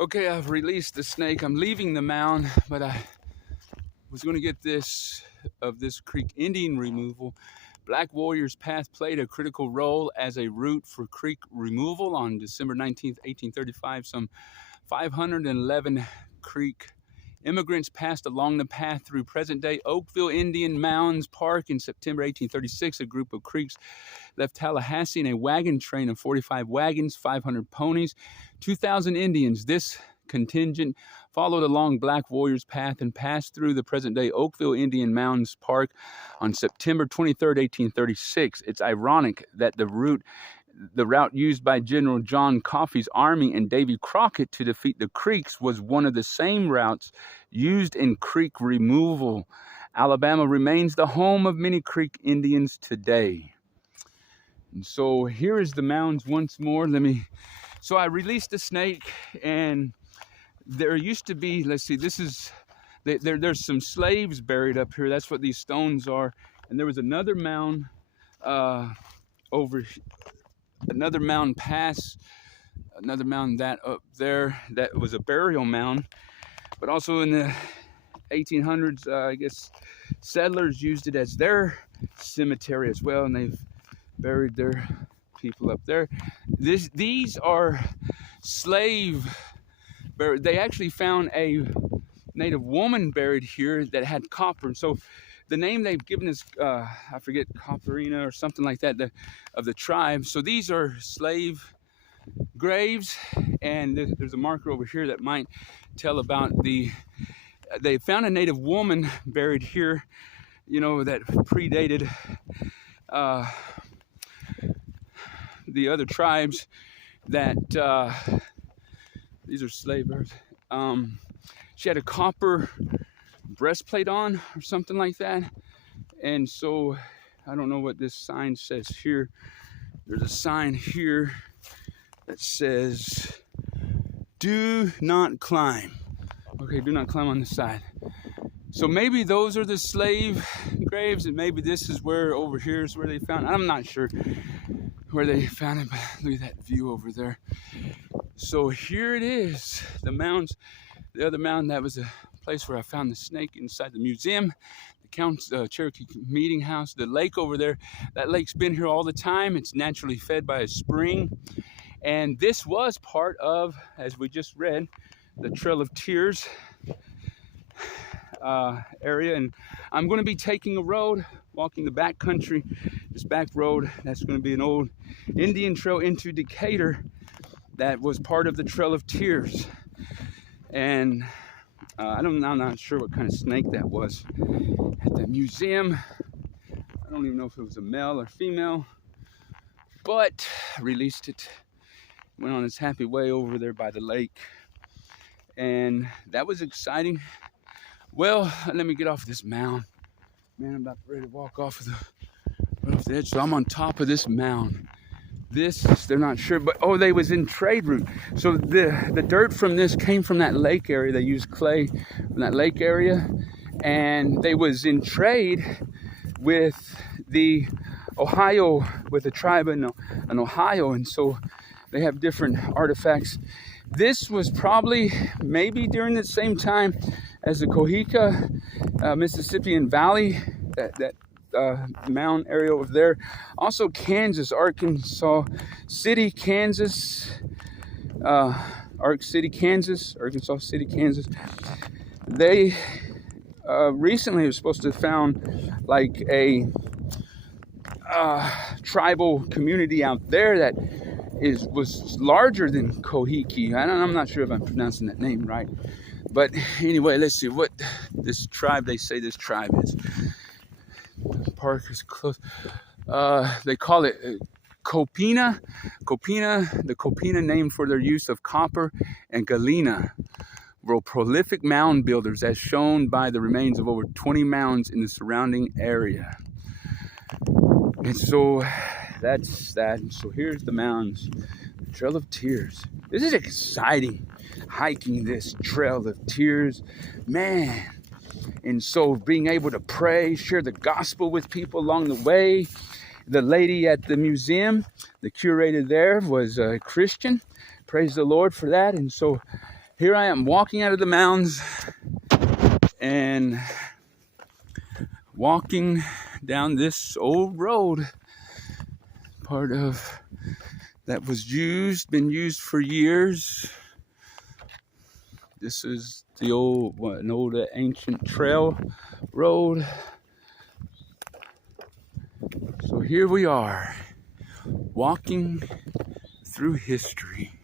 Okay, I've released the snake. I'm leaving the mound, but I was going to get this of this creek Indian removal. Black Warriors Path played a critical role as a route for creek removal on December 19th, 1835. Some 511 creek immigrants passed along the path through present-day Oakville Indian Mounds Park. In September 1836, a group of Creeks left Tallahassee in a wagon train of 45 wagons, 500 ponies, 2,000 Indians. This contingent followed along Black Warriors Path and passed through the present-day Oakville Indian Mounds Park on September 23rd, 1836. It's ironic that the route used by General John Coffey's army and Davy Crockett to defeat the Creeks was one of the same routes used in creek removal. Alabama remains the home of many Creek Indians today. And so here is the mounds once more. So I released the snake, and there used to be, let's see, there's some slaves buried up here. That's what these stones are. And there was another mound another mound that up there that was a burial mound. But also in the 1800s, I guess settlers used it as their cemetery as well, and they've buried their people up there. These are slave buried. They actually found a native woman buried here that had copper, and so the name they've given is, I forget, Copperina or something like that, of the tribe. So these are slave graves, and there's a marker over here that might tell about they found a native woman buried here, that predated the other tribes that, these are slave birds. She had a copper breastplate on or something like that, and so I don't know what this sign says here. There's a sign here that says do not climb. Okay, do not climb on the side. So maybe those are the slave graves, and maybe this is where, over here is where they found it. I'm not sure where they found it, but look at that view over there. So here it is, the mounds. The other mound, that was a place where I found the snake inside the museum, the Cherokee Meeting House, the lake over there. That lake's been here all the time. It's naturally fed by a spring. And this was part of, as we just read, the Trail of Tears area. And I'm going to be taking a road, walking the back country, this back road. That's going to be an old Indian trail into Decatur that was part of the Trail of Tears. And I'm not sure what kind of snake that was at the museum. I don't even know if it was a male or female, but released it. Went on its happy way over there by the lake, and that was exciting. Well, let me get off this mound. Man, I'm about ready to walk off the edge. So I'm on top of this mound. They're not sure, but they was in trade route. So the dirt from this came from that lake area. They used clay from that lake area, and they was in trade with the Ohio, with the tribe in Ohio, and so they have different artifacts. This was probably maybe during the same time as the Cohica, Mississippian Valley, that mound area over there. Also Kansas, Arkansas City, Kansas, Arkansas City, Kansas. They recently were supposed to have found like a tribal community out there that was larger than Cohica. I'm not sure if I'm pronouncing that name right. But anyway, let's see what this tribe, they say this tribe is. The park is close. They call it Copina. The Copina, named for their use of copper, and Galena were prolific mound builders, as shown by the remains of over 20 mounds in the surrounding area. And so that's that. And so here's the mounds, the Trail of Tears. This is exciting, hiking this Trail of Tears, man. And so being able to pray, share the gospel with people along the way. The lady at the museum, the curator there, was a Christian. Praise the Lord for that. And so here I am walking out of the mountains and walking down this old road, part of that was been used for years. This is the an old ancient trail road. So here we are, walking through history.